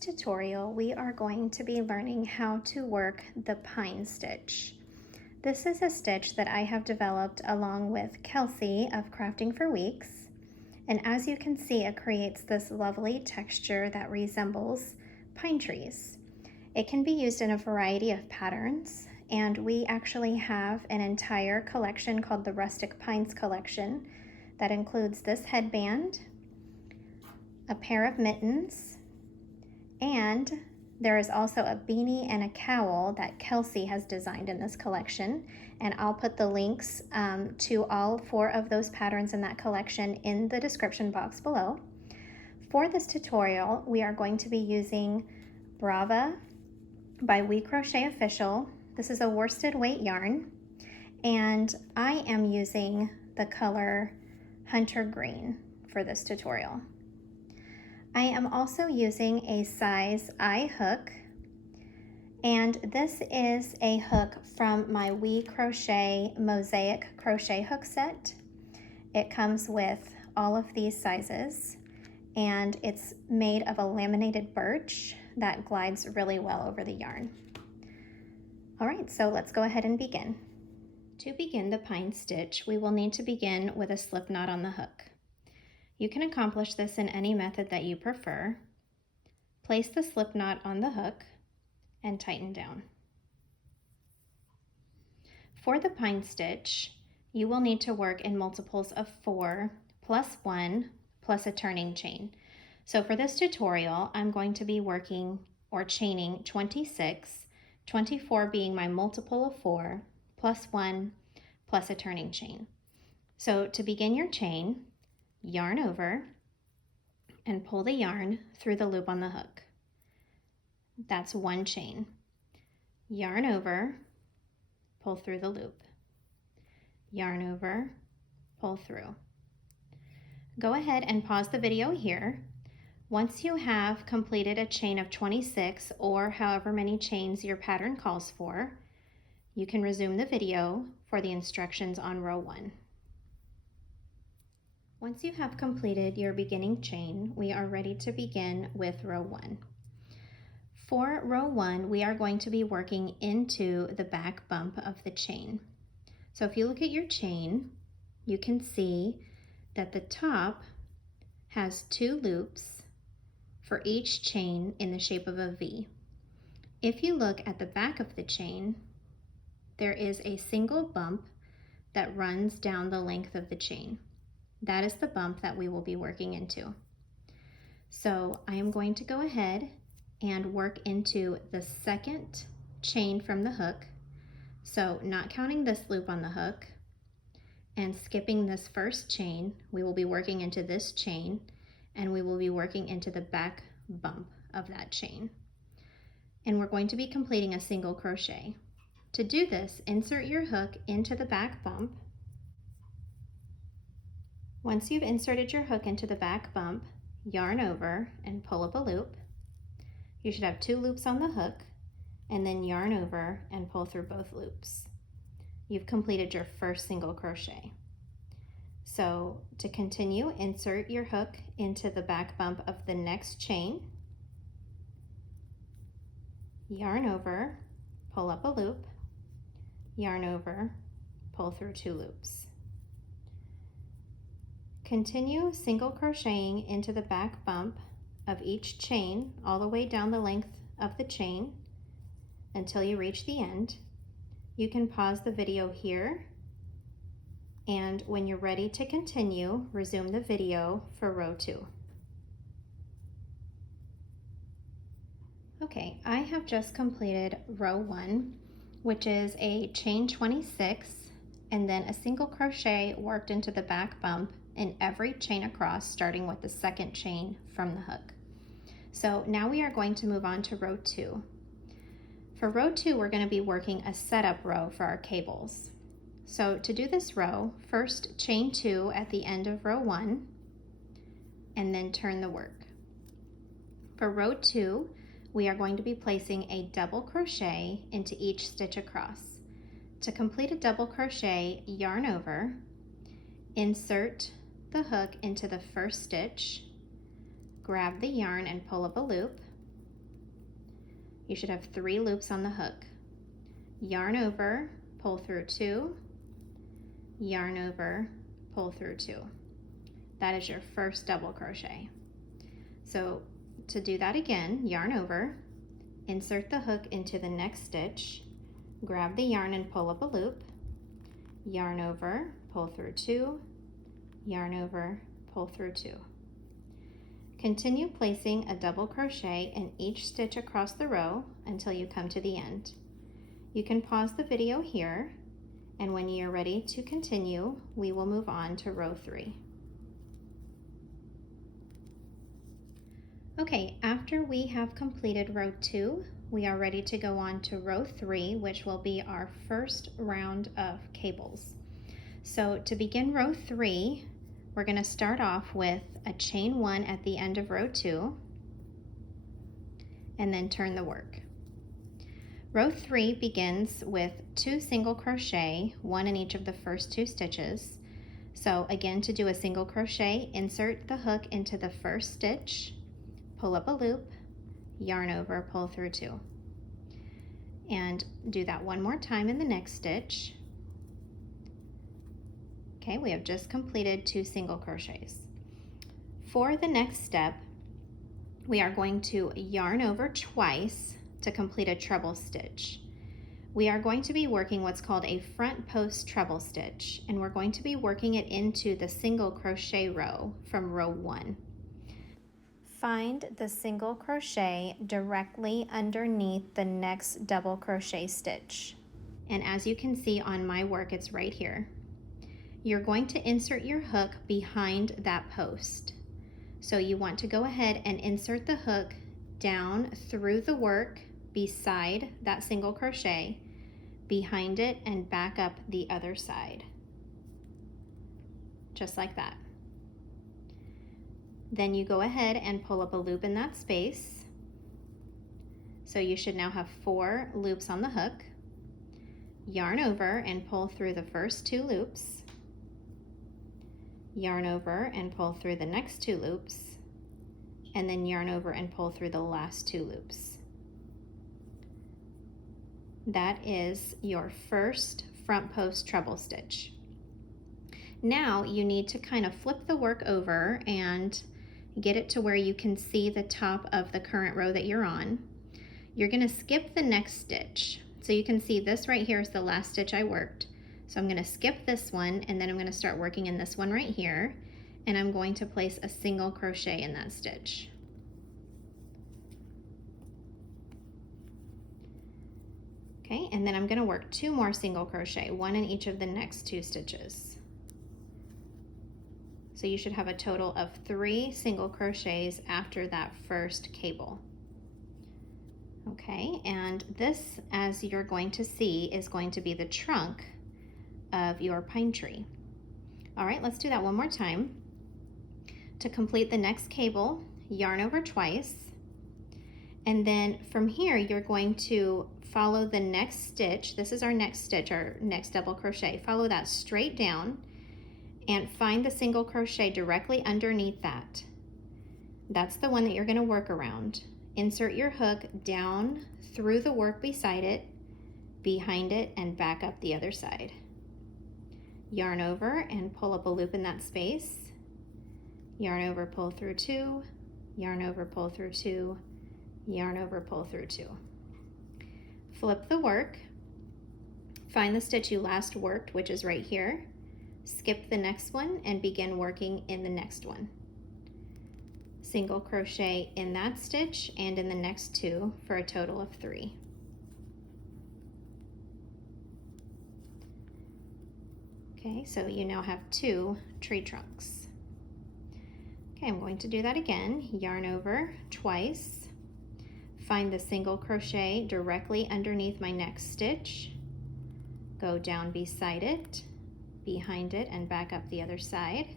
tutorial, we are going to be learning how to work the pine stitch. This is a stitch that I have developed along with Kelsie of Crafting for Weeks. And as you can see, it creates this lovely texture that resembles pine trees. It can be used in a variety of patterns, and we actually have an entire collection called the Rustic Pines collection that includes this headband, a pair of mittens, and there is also a beanie and a cowl that Kelsie has designed in this collection, and I'll put the links to all 4 of those patterns in that collection in the description box below. For this tutorial, we are going to be using Brava by We Crochet Official. This is a worsted weight yarn, and I am using the color Hunter Green for this tutorial. I am also using a size I hook, and this is a hook from my We Crochet Mosaic crochet hook set. It comes with all of these sizes, and it's made of a laminated birch that glides really well over the yarn. All right, so let's go ahead and begin. To begin the pine stitch, we will need to begin with a slip knot on the hook. You can accomplish this in any method that you prefer. Place the slip knot on the hook and tighten down. For the pine stitch, you will need to work in multiples of 4 plus 1 plus a turning chain. So for this tutorial, I'm going to be working or chaining 26, 24 being my multiple of 4 plus 1 plus a turning chain. So to begin your chain, yarn over and pull the yarn through the loop on the hook. That's 1 chain. Yarn over, pull through the loop. Yarn over, pull through. Go ahead and pause the video here. Once you have completed a chain of 26 or however many chains your pattern calls for, you can resume the video for the instructions on row 1. Once you have completed your beginning chain, we are ready to begin with row 1. For row 1, we are going to be working into the back bump of the chain. So if you look at your chain, you can see that the top has 2 loops for each chain in the shape of a V. If you look at the back of the chain, there is a single bump that runs down the length of the chain. That is the bump that we will be working into. So I am going to go ahead and work into the second chain from the hook. So not counting this loop on the hook and skipping this first chain, we will be working into this chain and we will be working into the back bump of that chain. And we're going to be completing a single crochet. To do this, insert your hook into the back bump. Once you've inserted your hook into the back bump, yarn over and pull up a loop. You should have 2 loops on the hook, and then yarn over and pull through both loops. You've completed your first single crochet. So to continue, insert your hook into the back bump of the next chain, yarn over, pull up a loop, yarn over, pull through 2 loops. Continue single crocheting into the back bump of each chain all the way down the length of the chain until you reach the end. You can pause the video here, and when you're ready to continue, resume the video for row 2. Okay, I have just completed row 1, which is a chain 26 and then a single crochet worked into the back bump in every chain across, starting with the second chain from the hook. So now we are going to move on to row 2. For row 2, we're going to be working a setup row for our cables. So to do this row, first chain 2 at the end of row 1 and then turn the work. For row 2, we are going to be placing a double crochet into each stitch across. To complete a double crochet, yarn over, insert the hook into the first stitch, grab the yarn and pull up a loop, you should have 3 loops on the hook. Yarn over, pull through 2, yarn over, pull through 2. That is your first double crochet. So to do that again, yarn over, insert the hook into the next stitch, grab the yarn and pull up a loop, yarn over, pull through 2, yarn over, pull through 2. Continue placing a double crochet in each stitch across the row until you come to the end. You can pause the video here, and when you're ready to continue, we will move on to row 3. Okay, after we have completed row 2, we are ready to go on to row 3, which will be our first round of cables. So to begin row 3, we're going to start off with a chain 1 at the end of row 2 and then turn the work. Row 3 begins with 2 single crochet, 1 in each of the first 2 stitches. So again, to do a single crochet, insert the hook into the first stitch, pull up a loop, yarn over, pull through 2. And do that one more time in the next stitch. Okay, we have just completed 2 single crochets. For the next step, we are going to yarn over twice to complete a treble stitch. We are going to be working what's called a front post treble stitch, and we're going to be working it into the single crochet row from row 1. Find the single crochet directly underneath the next double crochet stitch. And as you can see on my work, it's right here. You're going to insert your hook behind that post. So you want to go ahead and insert the hook down through the work beside that single crochet, behind it, and back up the other side. Just like that. Then you go ahead and pull up a loop in that space. So you should now have 4 loops on the hook. Yarn over and pull through the first 2 loops. Yarn over and pull through the next 2 loops. And then yarn over and pull through the last 2 loops. That is your first front post treble stitch. Now you need to kind of flip the work over and get it to where you can see the top of the current row that you're on. You're going to skip the next stitch. So you can see this right here is the last stitch I worked. So I'm going to skip this one, and then I'm going to start working in this one right here, and I'm going to place a single crochet in that stitch. Okay, and then I'm going to work 2 more single crochet, 1 in each of the next 2 stitches. So you should have a total of 3 single crochets after that first cable. Okay, and this, as you're going to see, is going to be the trunk of your pine tree. All right, let's do that one more time. To complete the next cable, yarn over twice, and then from here you're going to follow the next stitch. This is our next stitch, our next double crochet. Follow that straight down and find the single crochet directly underneath that. That's the one that you're going to work around. Insert your hook down through the work beside it, behind it, and back up the other side. Yarn over and pull up a loop in that space. Yarn over, pull through 2, yarn over, pull through 2, yarn over, pull through 2. Flip the work, find the stitch you last worked, which is right here, skip the next one and begin working in the next one. Single crochet in that stitch and in the next 2 for a total of 3. Okay, so you now have 2 tree trunks. Okay, I'm going to do that again. Yarn over twice, find the single crochet directly underneath my next stitch, go down beside it, behind it, and back up the other side.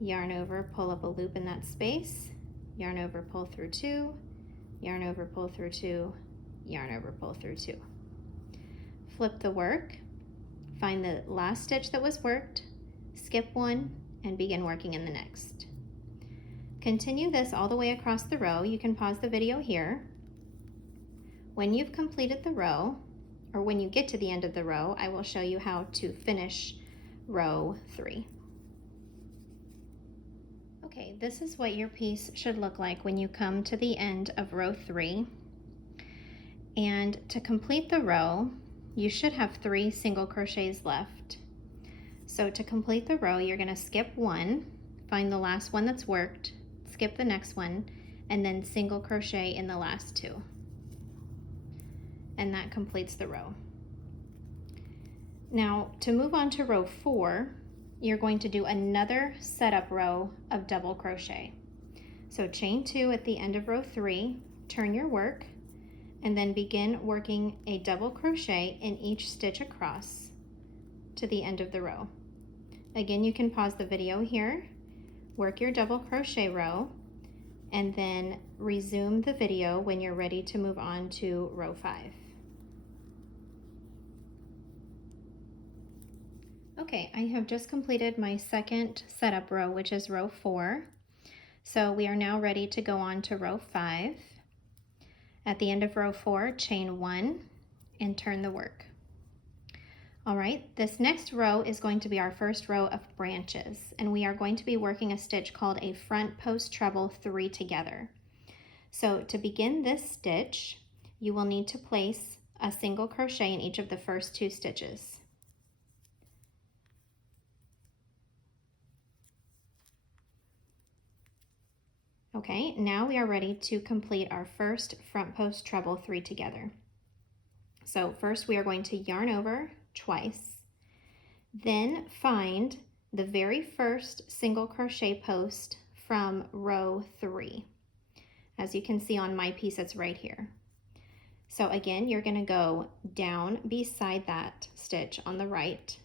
Yarn over, pull up a loop in that space, yarn over, pull through 2, yarn over, pull through 2, yarn over, pull through 2. Flip the work, find the last stitch that was worked, skip one, and begin working in the next. Continue this all the way across the row. You can pause the video here. When you've completed the row, or when you get to the end of the row, I will show you how to finish row 3. Okay, this is what your piece should look like when you come to the end of row 3. And to complete the row, you should have 3 single crochets left. So to complete the row, you're going to skip 1, find the last one that's worked, skip the next one, and then single crochet in the last 2. And that completes the row. Now, to move on to row 4, you're going to do another setup row of double crochet. So chain 2 at the end of row 3, turn your work, and then begin working a double crochet in each stitch across to the end of the row. Again, you can pause the video here, work your double crochet row, and then resume the video when you're ready to move on to row 5. Okay, I have just completed my second setup row, which is row 4. So we are now ready to go on to row 5. At the end of row 4, chain 1 and turn the work. All right, this next row is going to be our first row of branches, and we are going to be working a stitch called a front post treble 3 together. So to begin this stitch, you will need to place a single crochet in each of the first 2 stitches. Okay, now we are ready to complete our first front post treble 3 together. So first we are going to yarn over twice, then find the very first single crochet post from row 3. As you can see on my piece, it's right here. So again, you're going to go down beside that stitch on the right,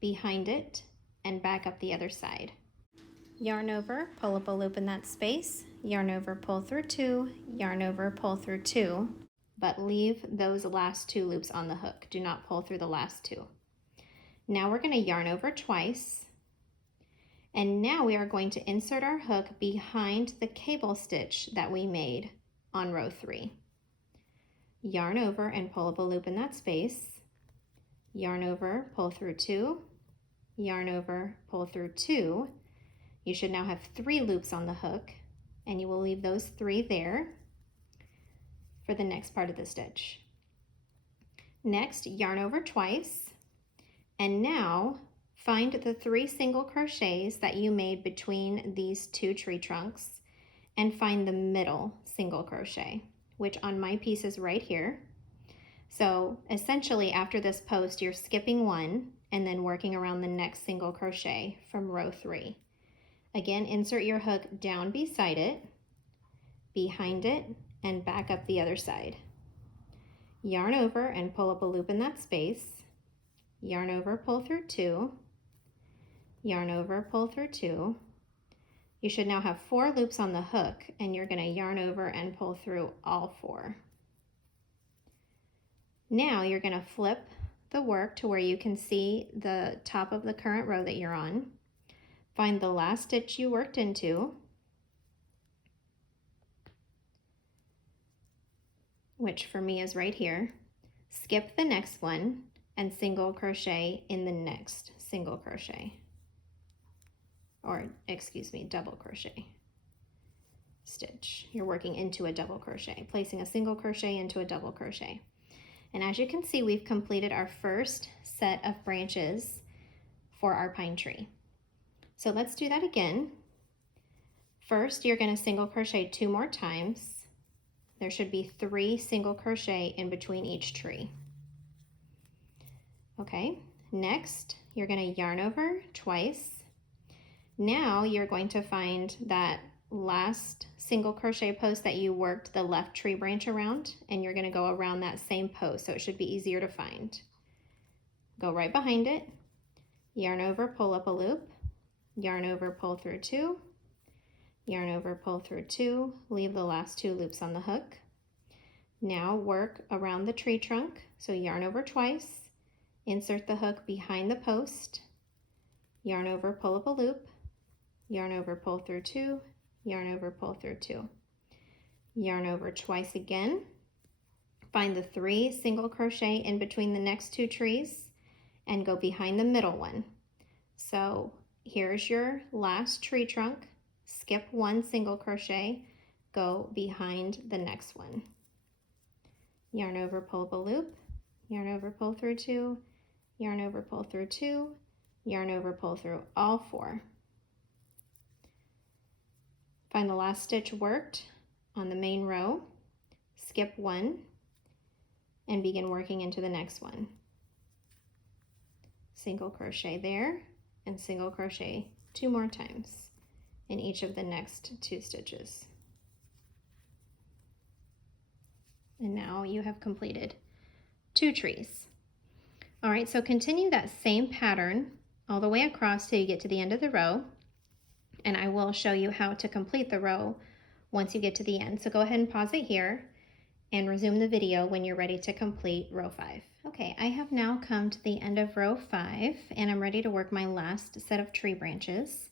behind it, and back up the other side. Yarn over, pull up a loop in that space, yarn over, pull through 2, yarn over, pull through 2, but leave those last 2 loops on the hook. Do not pull through the last 2. Now we're going to yarn over twice, and now we are going to insert our hook behind the cable stitch that we made on row 3. Yarn over and pull up a loop in that space, yarn over, pull through 2, yarn over, pull through 2. You should now have 3 loops on the hook, and you will leave those 3 there for the next part of the stitch. Next, yarn over twice, and now find the 3 single crochets that you made between these 2 tree trunks and find the middle single crochet, which on my piece is right here. So essentially after this post, you're skipping 1 and then working around the next single crochet from row 3. Again, insert your hook down beside it, behind it, and back up the other side. Yarn over and pull up a loop in that space. Yarn over, pull through 2. Yarn over, pull through 2. You should now have 4 loops on the hook, and you're going to yarn over and pull through all 4. Now you're going to flip the work to where you can see the top of the current row that you're on. Find the last stitch you worked into, which for me is right here. Skip the next one and single crochet in the next single crochet, or excuse me, double crochet stitch. You're working into a double crochet, placing a single crochet into a double crochet. And as you can see, we've completed our first set of branches for our pine tree. So let's do that again. First, you're going to single crochet 2 more times. There should be 3 single crochet in between each tree. Okay, next, you're going to yarn over twice. Now you're going to find that last single crochet post that you worked the left tree branch around, and you're going to go around that same post, so it should be easier to find. Go right behind it, yarn over, pull up a loop, yarn over, pull through 2, yarn over, pull through 2, leave the last 2 loops on the hook. Now work around the tree trunk, so yarn over twice, insert the hook behind the post, yarn over, pull up a loop, yarn over, pull through 2, yarn over, pull through 2. Yarn over twice again, Find the 3 single crochet in between the next 2 trees and go behind the middle one. So here's your last tree trunk. Skip 1 single crochet, go behind the next one. Yarn over, pull up a loop, yarn over, pull through 2, yarn over, pull through 2, yarn over, pull through all 4. Find the last stitch worked on the main row, skip 1, and begin working into the next one. Single crochet there, and single crochet 2 more times in each of the next 2 stitches. And now you have completed 2 trees. All right, so continue that same pattern all the way across till you get to the end of the row, and I will show you how to complete the row once you get to the end. So go ahead and pause it here and resume the video when you're ready to complete row 5. Okay, I have now come to the end of row 5 and I'm ready to work my last set of tree branches.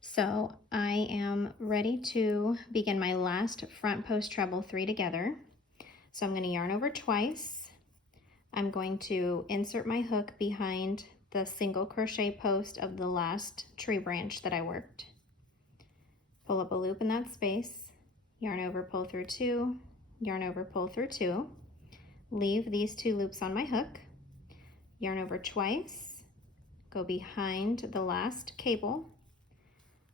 So I am ready to begin my last front post treble 3 together. So I'm going to yarn over twice. I'm going to insert my hook behind the single crochet post of the last tree branch that I worked. Pull up a loop in that space, yarn over, pull through 2, yarn over, pull through 2, leave these 2 loops on my hook, yarn over twice, go behind the last cable,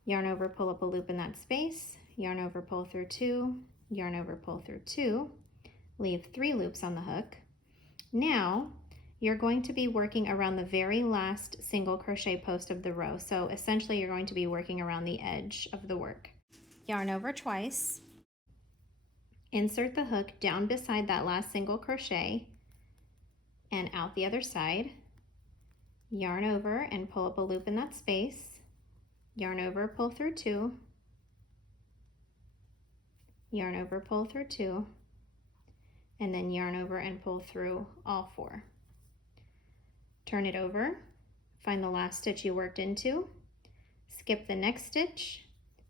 yarn over, pull up a loop in that space, yarn over, pull through 2, yarn over, pull through 2, leave 3 loops on the hook. Now you're going to be working around the very last single crochet post of the row. So essentially you're going to be working around the edge of the work. Yarn over twice, insert the hook down beside that last single crochet and out the other side, yarn over and pull up a loop in that space, yarn over, pull through 2, yarn over, pull through 2, and then yarn over and pull through all 4. Turn it over, find the last stitch you worked into, skip the next stitch,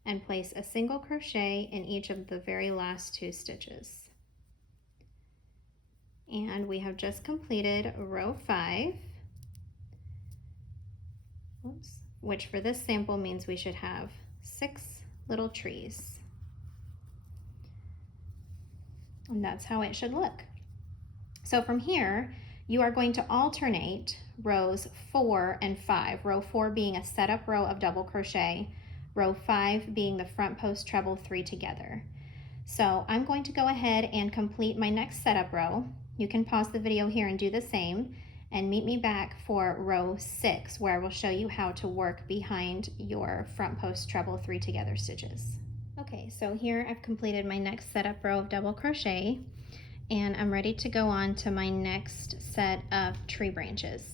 and place a single crochet in each of the very last 2 stitches. And we have just completed row 5, which for this sample means we should have 6 little trees. And that's how it should look. So from here, you are going to alternate rows 4 and 5, row 4 being a setup row of double crochet, row 5 being the front post treble 3 together. So I'm going to go ahead and complete my next setup row. You can pause the video here and do the same, and meet me back for row 6, where I will show you how to work behind your front post treble 3 together stitches. Okay, so here I've completed my next setup row of double crochet, and I'm ready to go on to my next set of tree branches.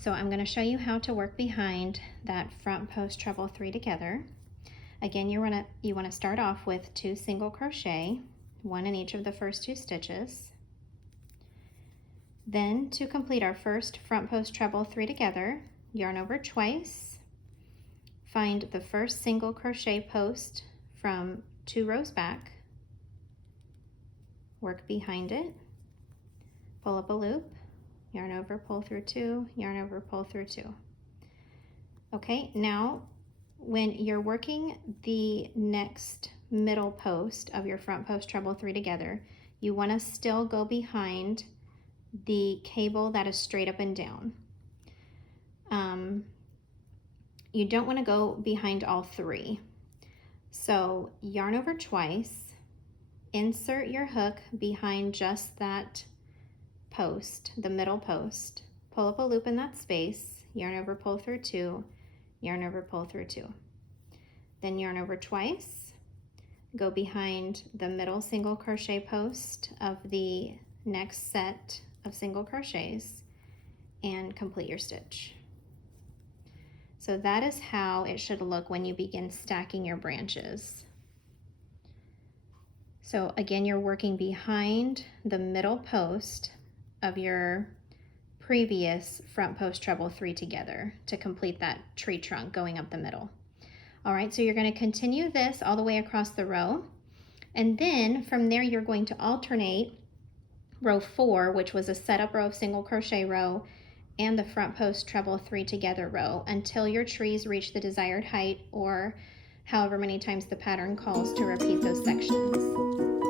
So I'm going to show you how to work behind that front post treble 3 together. Again, you want to start off with 2 single crochet, 1 in each of the first 2 stitches. Then to complete our first front post treble 3 together, yarn over twice, find the first single crochet post from 2 rows back, work behind it, pull up a loop, yarn over, pull through 2, yarn over, pull through 2. Okay, now when you're working the next middle post of your front post treble 3 together, you want to still go behind the cable that is straight up and down. You don't want to go behind all 3. So yarn over twice, insert your hook behind just that post, the middle post, pull up a loop in that space, yarn over, pull through 2, yarn over, pull through 2. Then yarn over twice, go behind the middle single crochet post of the next set of single crochets and complete your stitch. So that is how it should look when you begin stacking your branches. So again, you're working behind the middle post of your previous front post treble 3 together to complete that tree trunk going up the middle. All right, so you're going to continue this all the way across the row, and then from there you're going to alternate row 4, which was a setup row of single crochet row, and the front post treble 3 together row until your trees reach the desired height, or however many times the pattern calls to repeat those sections.